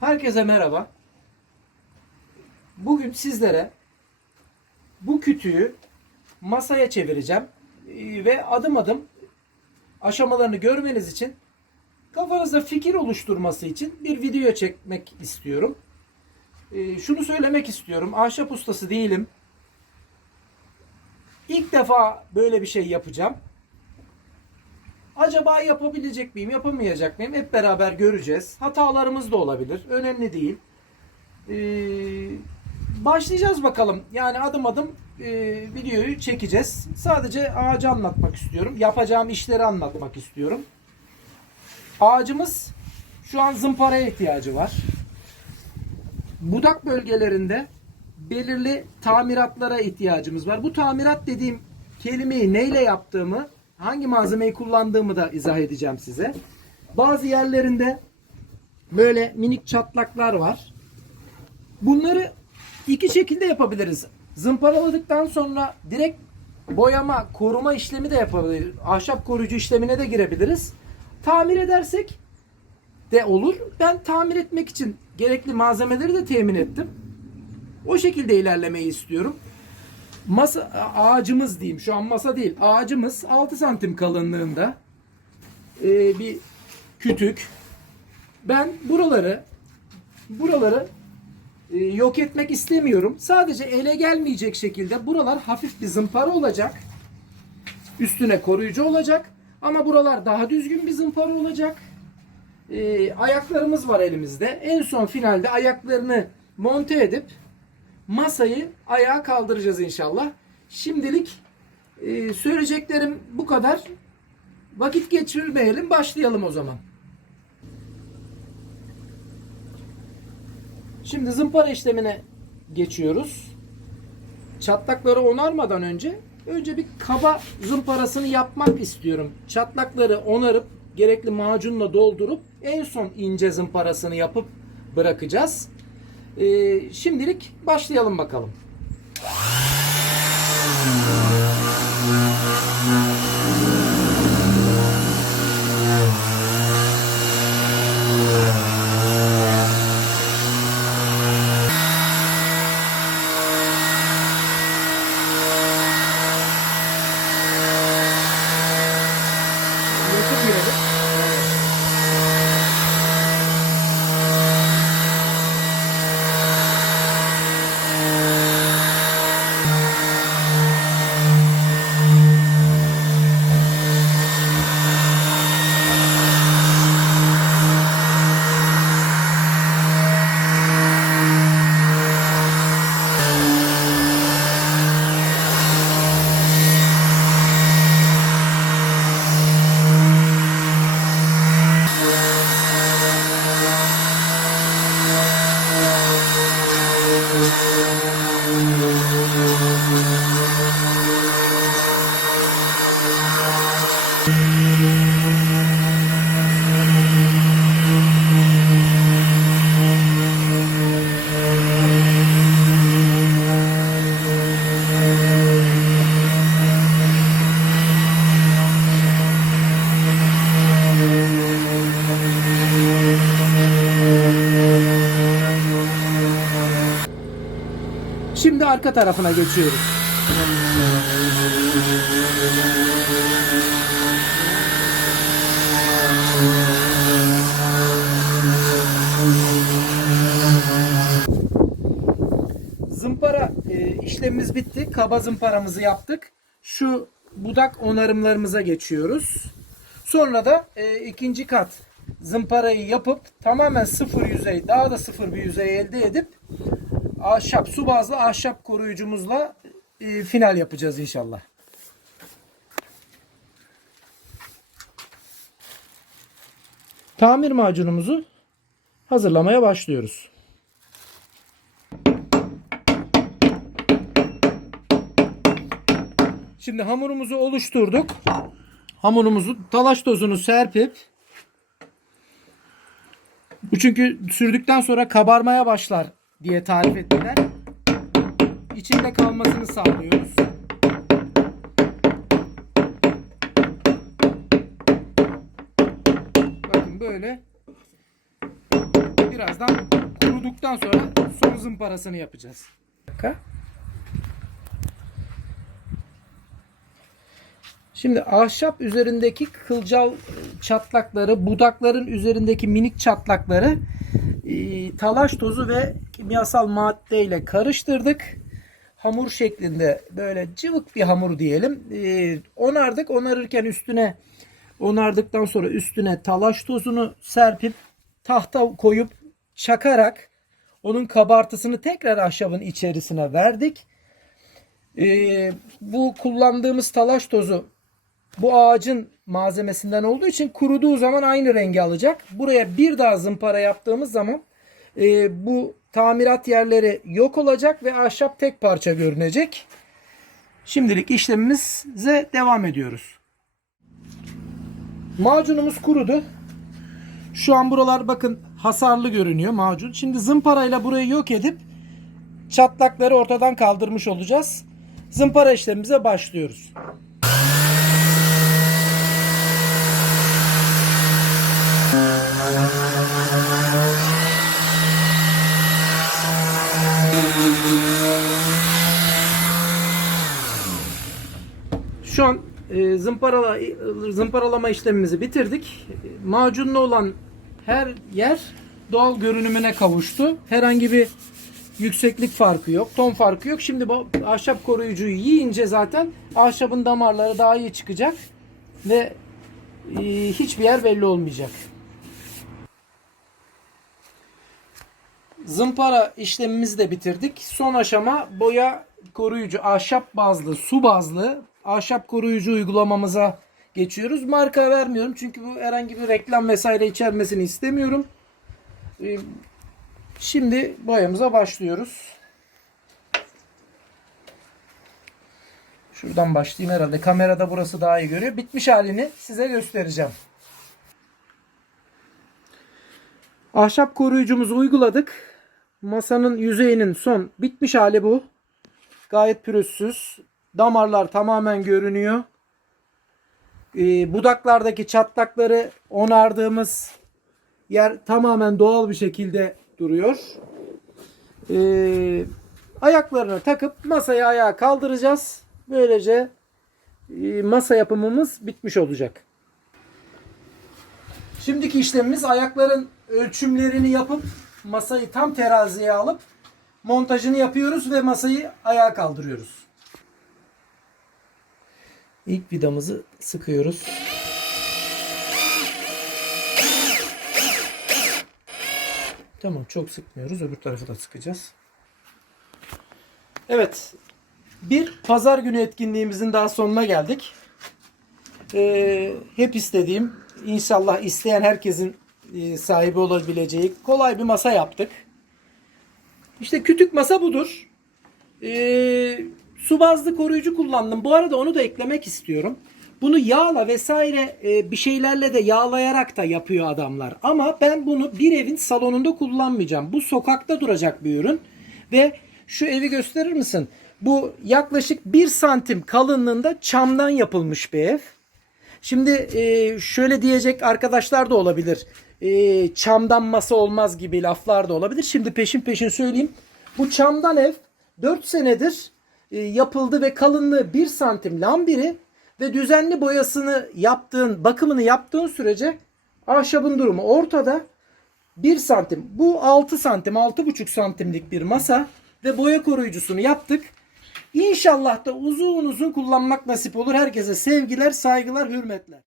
Herkese merhaba. Bugün sizlere bu kütüğü masaya çevireceğim Ee, ve adım adım aşamalarını görmeniz için kafanızda fikir oluşturması için bir video çekmek istiyorum. Ee, Şunu söylemek istiyorum. Ahşap ustası değilim. İlk defa böyle bir şey yapacağım. Acaba yapabilecek miyim, yapamayacak mıyım? Hep beraber göreceğiz. Hatalarımız da olabilir. Önemli değil. Ee, başlayacağız bakalım. Yani adım adım e, videoyu çekeceğiz. Sadece ağacı anlatmak istiyorum. Yapacağım işleri anlatmak istiyorum. Ağacımız şu an zımparaya ihtiyacı var. Budak bölgelerinde belirli tamiratlara ihtiyacımız var. Bu tamirat dediğim kelimeyi neyle yaptığımı, hangi malzemeyi kullandığımı da izah edeceğim size. Bazı yerlerinde böyle minik çatlaklar var. Bunları iki şekilde yapabiliriz. Zımparaladıktan sonra direkt boyama, koruma işlemi de yapabiliriz. Ahşap koruyucu işlemine de girebiliriz. Tamir edersek de olur. Ben tamir etmek için gerekli malzemeleri de temin ettim. O şekilde ilerlemeyi istiyorum. Masa ağacımız diyeyim. Şu an masa değil. Ağacımız 6 santim kalınlığında ee, bir kütük. Ben buraları buraları e, yok etmek istemiyorum. Sadece ele gelmeyecek şekilde buralar hafif bir zımpara olacak. Üstüne koruyucu olacak. Ama buralar daha düzgün bir zımpara olacak. Ee, ayaklarımız var elimizde. En son finalde ayaklarını monte edip masayı ayağa kaldıracağız inşallah. Şimdilik e, söyleyeceklerim bu kadar. Vakit geçirmeyelim. Başlayalım o zaman. Şimdi zımpara işlemine geçiyoruz. Çatlakları onarmadan önce önce bir kaba zımparasını yapmak istiyorum. Çatlakları onarıp gerekli macunla doldurup en son ince zımparasını yapıp bırakacağız. Ee, şimdilik başlayalım bakalım. Şimdi arka tarafına geçiyoruz. Zımpara e, işlemimiz bitti. Kaba zımparamızı yaptık. Şu budak onarımlarımıza geçiyoruz. Sonra da e, ikinci kat zımparayı yapıp tamamen sıfır yüzey, daha da sıfır bir yüzey elde edip ahşap, su bazlı ahşap koruyucumuzla e, final yapacağız inşallah. Tamir macunumuzu hazırlamaya başlıyoruz. Şimdi hamurumuzu oluşturduk. Hamurumuzu talaş tozunu serpip bu çünkü sürdükten sonra kabarmaya başlar diye tarif ettiler. İçinde kalmasını sağlıyoruz. Bakın böyle bir birazdan kuruduktan sonra son zımparasını yapacağız. Şimdi ahşap üzerindeki kılcal çatlakları, budakların üzerindeki minik çatlakları e, talaş tozu ve kimyasal maddeyle karıştırdık. Hamur şeklinde böyle cıvık bir hamur diyelim. E, onardık. Onarırken üstüne onardıktan sonra üstüne talaş tozunu serpip tahta koyup çakarak onun kabartısını tekrar ahşabın içerisine verdik. E, bu kullandığımız talaş tozu bu ağacın malzemesinden olduğu için kuruduğu zaman aynı rengi alacak. Buraya bir daha zımpara yaptığımız zaman e, bu tamirat yerleri yok olacak ve ahşap tek parça görünecek. Şimdilik işlemimize devam ediyoruz. Macunumuz kurudu. Şu an buralar bakın hasarlı görünüyor macun. Şimdi zımparayla burayı yok edip çatlakları ortadan kaldırmış olacağız. Zımpara işlemimize başlıyoruz. Şu an e, zımparala, zımparalama işlemimizi bitirdik. Macunlu olan her yer doğal görünümüne kavuştu. Herhangi bir yükseklik farkı yok, ton farkı yok. Şimdi bu ahşap koruyucuyu yiyince zaten ahşabın damarları daha iyi çıkacak ve e, hiçbir yer belli olmayacak. Zımpara işlemimizi de bitirdik. Son aşama boya koruyucu ahşap bazlı, su bazlı ahşap koruyucu uygulamamıza geçiyoruz. Marka vermiyorum çünkü bu herhangi bir reklam vesaire içermesini istemiyorum. Ee, Şimdi boyamıza başlıyoruz. Şuradan başlayayım herhalde. Kamerada burası daha iyi görüyor. Bitmiş halini size göstereceğim. Ahşap koruyucumuzu uyguladık. Masanın yüzeyinin son bitmiş hali bu. Gayet pürüzsüz. Damarlar tamamen görünüyor. Ee, budaklardaki çatlakları onardığımız yer tamamen doğal bir şekilde duruyor. Ee, ayaklarını takıp masaya ayağa kaldıracağız. Böylece e, masa yapımımız bitmiş olacak. Şimdiki işlemimiz ayakların ölçümlerini yapıp masayı tam teraziye alıp montajını yapıyoruz ve masayı ayağa kaldırıyoruz. İlk vidamızı sıkıyoruz. Tamam çok sıkmıyoruz. Öbür tarafı da sıkacağız. Evet. Bir pazar günü etkinliğimizin daha sonuna geldik. Ee, hep istediğim inşallah isteyen herkesin e, sahibi olabileceği kolay bir masa yaptık. İşte kütük masa budur. Ee, su bazlı koruyucu kullandım. Bu arada onu da eklemek istiyorum. Bunu yağla vesaire e, bir şeylerle de yağlayarak da yapıyor adamlar. Ama ben bunu bir evin salonunda kullanmayacağım. Bu sokakta duracak bir ürün. Ve şu evi gösterir misin? Bu yaklaşık 1 santim kalınlığında çamdan yapılmış bir ev. Şimdi e, şöyle diyecek arkadaşlar da olabilir. E, çamdan masa olmaz gibi laflar da olabilir. Şimdi peşin peşin söyleyeyim. Bu çamdan ev 4 senedir e, yapıldı ve kalınlığı 1 santim lambiri ve düzenli boyasını yaptığın, bakımını yaptığın sürece ahşabın durumu ortada. 1 santim. Bu 6 santim, 6,5 santimlik bir masa ve boya koruyucusunu yaptık. İnşallah da uzun uzun kullanmak nasip olur. Herkese sevgiler, saygılar, hürmetler.